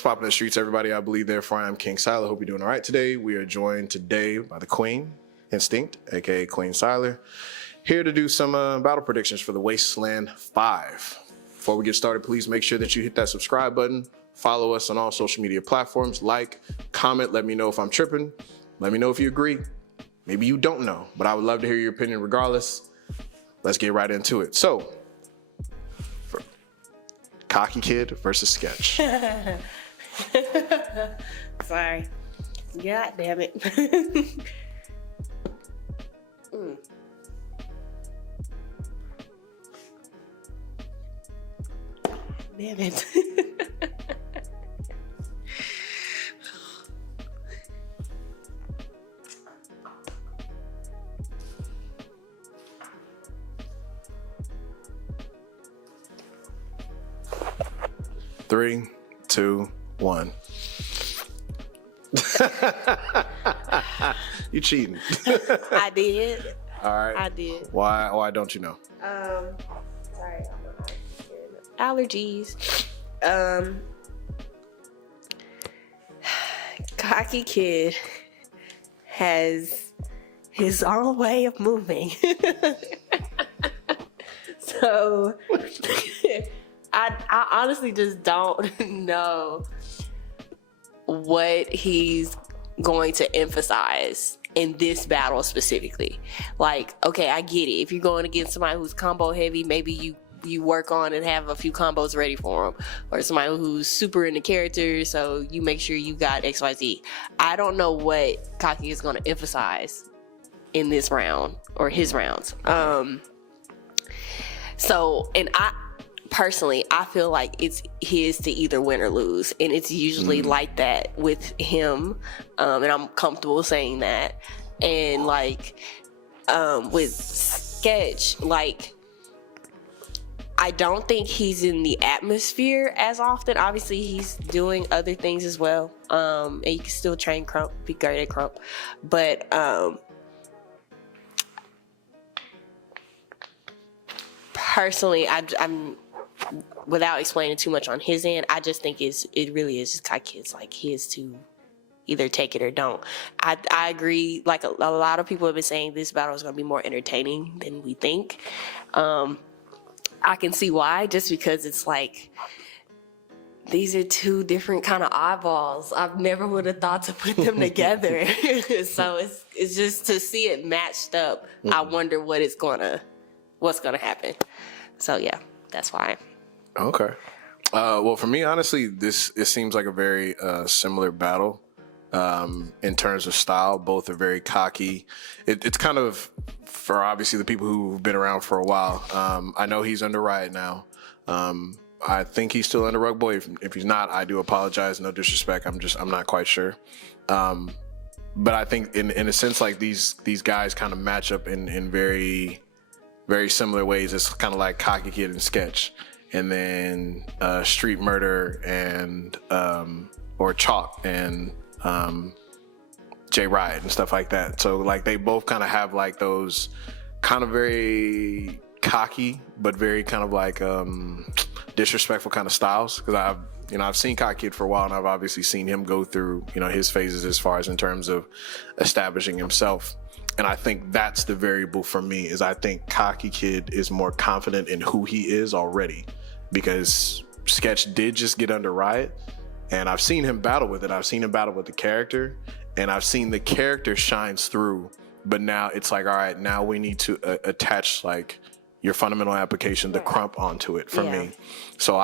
What's poppin' in the streets, everybody? I believe therefore I am King Sylar. Hope you're doing all right today. We are joined today by the Queen Nstinct, aka Queen Sylar, here to do some battle predictions for the Wasteland 5. Before we get started, please make sure that you hit that subscribe button. Follow us on all social media platforms. Like, comment, let me know if I'm tripping. Let me know if you agree. Maybe you don't know, but I would love to hear your opinion regardless. Let's get right into it. So, Cocky Kid versus Sketch. Sorry. God damn it. Damn it. 3, 2, 1. You cheating. I did. All right. I did. Why don't you know? Sorry. Allergies. Cocky Kid has his own way of moving. So I honestly just don't know what he's going to emphasize in this battle specifically. Like, okay, I get it. If you're going against somebody who's combo heavy, maybe you work on and have a few combos ready for him, or somebody who's super into character, so you make sure you got XYZ. I don't know what Cocky is going to emphasize in this round or his rounds. So, and personally, I feel like it's his to either win or lose, and it's usually like that with him, and I'm comfortable saying that. And like with Sketch, like, I don't think he's in the atmosphere as often. Obviously, he's doing other things as well, and you can still train Crump, be great at Crump, but personally, I'm without explaining too much on his end, I just think it really is just Cocky Kid's like his to either take it or don't. I agree. Like a lot of people have been saying, this battle is going to be more entertaining than we think. I can see why, just because it's like these are two different kind of oddballs. I've never would have thought to put them together. So it's just to see it matched up. I wonder what's gonna happen. So yeah, that's why. Okay. Well, for me, honestly, it seems like a very similar battle in terms of style. Both are very cocky. It's kind of, for obviously the people who've been around for a while. I know he's under Riot now. I think he's still under Rug Boy. If he's not, I do apologize. No disrespect. I'm not quite sure. But I think in a sense, like these guys kind of match up in very, very similar ways. It's kind of like Cocky Kid and Sketch, and then Street Murder and or Chalk and J Riot and stuff like that. So like they both kind of have like those kind of very cocky but very kind of like disrespectful kind of styles, because I've seen Cocky Kid for a while, and I've obviously seen him go through his phases as far as in terms of establishing himself. And I think that's the variable for me, is I think Cocky Kid is more confident in who he is already, because Sketch did just get under Riot, and I've seen him battle with it. I've seen him battle with the character, and I've seen the character shines through, but now it's like, all right, now we need to attach like your fundamental application, the Crump, onto it for me. So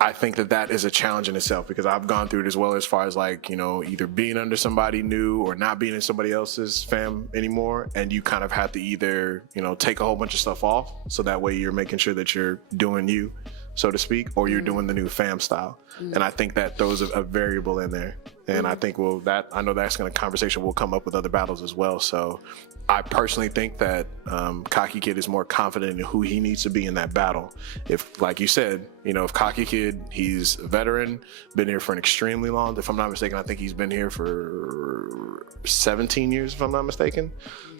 I think that is a challenge in itself, because I've gone through it as well, as far as like, either being under somebody new or not being in somebody else's fam anymore. And you kind of have to either, take a whole bunch of stuff off, so that way you're making sure that you're doing you, so to speak, or you're doing the new fam style. And I think that throws a variable in there. And I think I know that's going to conversation will come up with other battles as well. So I personally think that Cocky Kid is more confident in who he needs to be in that battle. If, like you said, if Cocky Kid, he's a veteran, been here for an extremely long, if I'm not mistaken, I think he's been here for 17 years, if I'm not mistaken.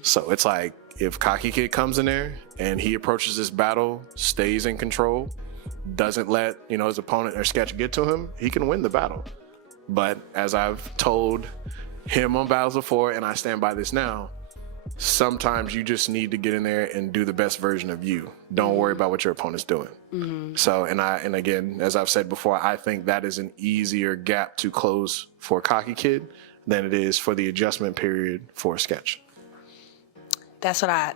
So it's like, if Cocky Kid comes in there and he approaches this battle, stays in control, doesn't let, his opponent or sketch get to him, he can win the battle. But as I've told him on battles before, and I stand by this now, sometimes you just need to get in there and do the best version of you. Don't worry about what your opponent's doing. So, and again, as I've said before, I think that is an easier gap to close for a cocky kid than it is for the adjustment period for a sketch. That's what I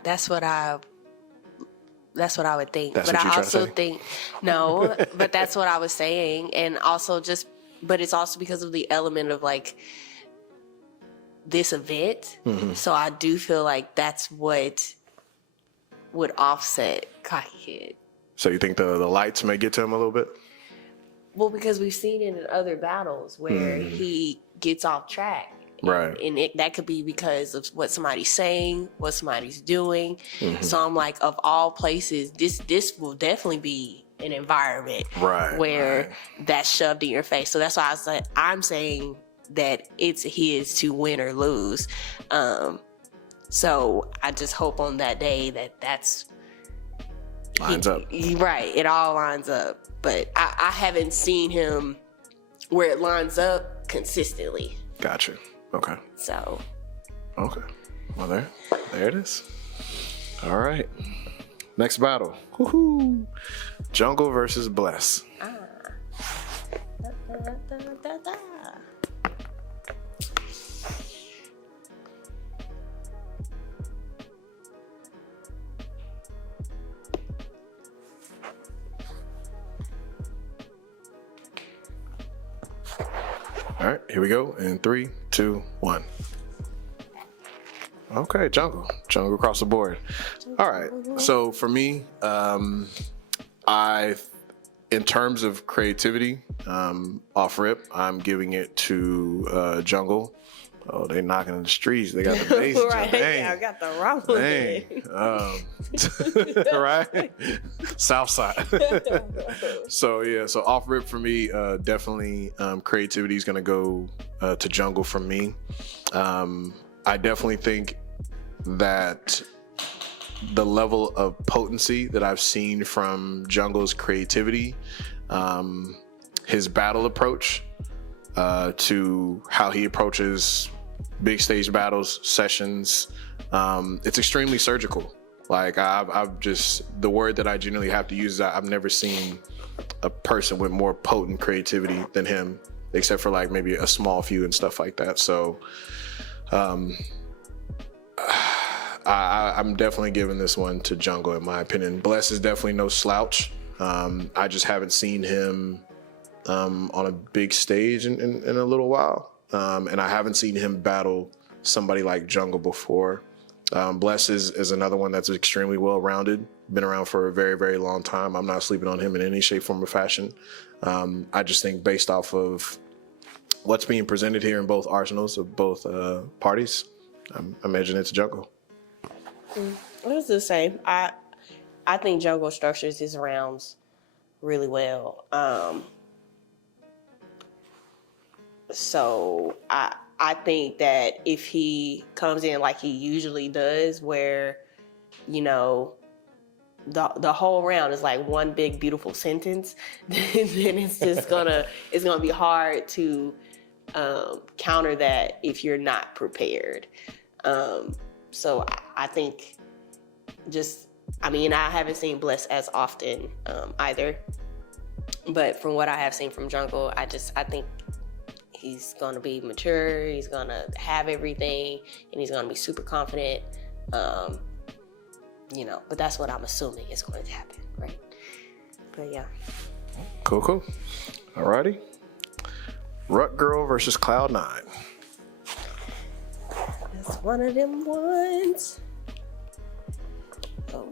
would think. That's but what you're I trying to also say? think no, but that's what I was saying. And also but it's also because of the element of like this event. So I do feel like that's what would offset cocky kid. So you think the lights may get to him a little bit? Well, because we've seen it in other battles where he gets off track. Right. And that could be because of what somebody's saying, what somebody's doing. So I'm like, of all places, this will definitely be an environment where that's shoved in your face. So that's why I'm saying that it's his to win or lose. So I just hope on that day that's Lines up. Right. It all lines up. But I haven't seen him where it lines up consistently. Gotcha. Okay. So. Okay. Well, there it is. All right. Next battle. Woohoo! Jungle versus Bless. All right, here we go. In 3, 2, 1. Okay, jungle across the board. All right, so for me, in terms of creativity, off rip, I'm giving it to jungle. Oh, they knocking in the streets. They got the bass. Right, Dang. I got the wrong one. Right? Southside. So off rip for me, definitely creativity is going to go to jungle from me. I definitely think that the level of potency that I've seen from Jungle's creativity, his battle approach, to how he approaches big stage battles, sessions, it's extremely surgical. Like I've just, the word that I generally have to use is I've never seen a person with more potent creativity than him, except for like maybe a small few and stuff like that. So I'm definitely giving this one to Jungle in my opinion. Bless is definitely no slouch. I just haven't seen him on a big stage in a little while. And I haven't seen him battle somebody like Jungle before. Bless is another one that's extremely well-rounded, been around for a very, very long time. I'm not sleeping on him in any shape, form, or fashion. I just think based off of what's being presented here in both arsenals of both parties, I'm imagining it's Jungle. It's the same. I think Jungle structures his rounds really well. So I think that if he comes in like he usually does, where, you know, the whole round is like one big beautiful sentence, then it's just gonna be hard to counter that if you're not prepared. So I think I haven't seen Bless as often either, but from what I have seen from Jungle, I think he's gonna be mature, he's gonna have everything, and he's gonna be super confident. But that's what I'm assuming is going to happen, right? But yeah. Cool. Alrighty. Rut Girl versus Cloud9. That's one of them ones. Oh.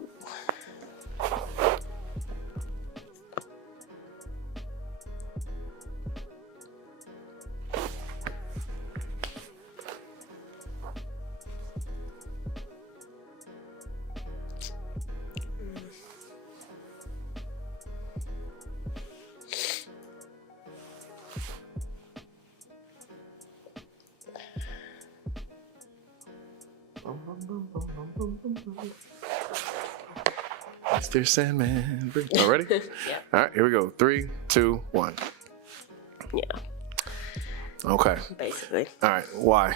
Mr. Sandman. Oh, ready? Yeah. All right, here we go. 3, 2, 1. Yeah. Okay. Basically. All right. Why?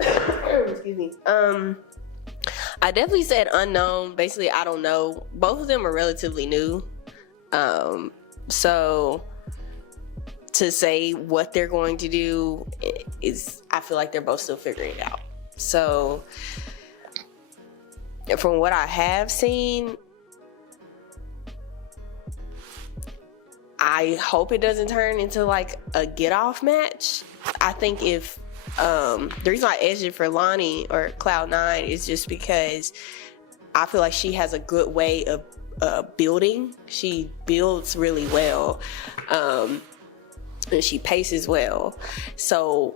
Excuse me. I definitely said unknown. Basically, I don't know. Both of them are relatively new. So to say what they're going to do is, I feel like they're both still figuring it out. So from what I have seen, I hope it doesn't turn into like a get off match. I think if the reason I edged it for Lonnie or Cloud9 is just because I feel like she has a good way of building. She builds really well, and she paces well. So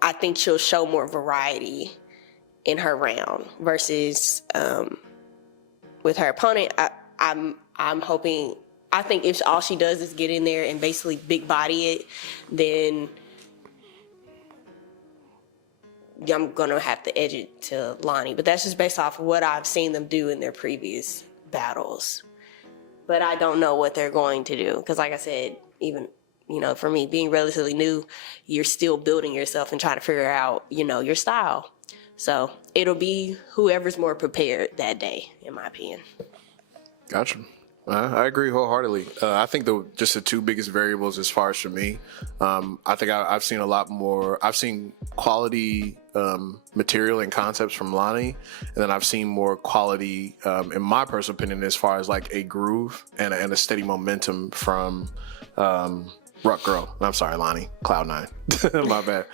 I think she'll show more variety in her round versus with her opponent. I'm hoping. I think if all she does is get in there and basically big body it, then I'm gonna have to edge it to Lonnie. But that's just based off of what I've seen them do in their previous battles. But I don't know what they're going to do because, like I said, even for me being relatively new, you're still building yourself and trying to figure out your style. So it'll be whoever's more prepared that day, in my opinion. Gotcha. I agree wholeheartedly. I think just the two biggest variables as far as for me, I think I've seen a lot more. I've seen quality material and concepts from Lonnie, and then I've seen more quality, in my personal opinion, as far as like a groove and a steady momentum from Ruck Girl. I'm sorry, Lonnie. Cloud9. My bad.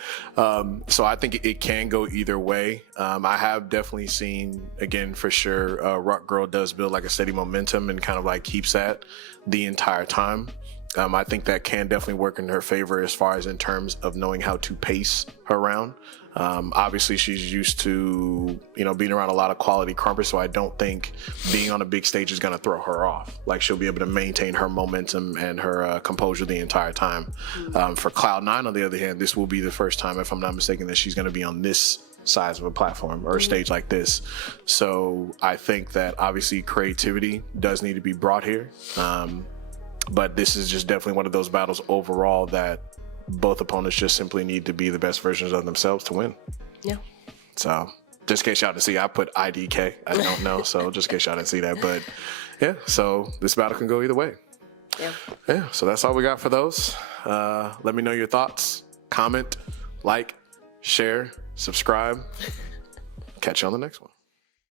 So I think it can go either way. I have definitely seen, again, for sure, Ruck Girl does build like a steady momentum and kind of like keeps that the entire time. I think that can definitely work in her favor as far as in terms of knowing how to pace her round. Obviously, she's used to, being around a lot of quality crumpers, so I don't think being on a big stage is going to throw her off. Like, she'll be able to maintain her momentum and her composure the entire time. For Cloud9, on the other hand, this will be the first time, if I'm not mistaken, that she's going to be on this size of a platform or a stage like this. So I think that obviously creativity does need to be brought here. But this is just definitely one of those battles overall that both opponents just simply need to be the best versions of themselves to win. Yeah. So just in case y'all didn't see, I put IDK. I don't know. So just in case y'all didn't see that. But yeah, so this battle can go either way. Yeah. So that's all we got for those. Let me know your thoughts. Comment, like, share, subscribe. Catch you on the next one.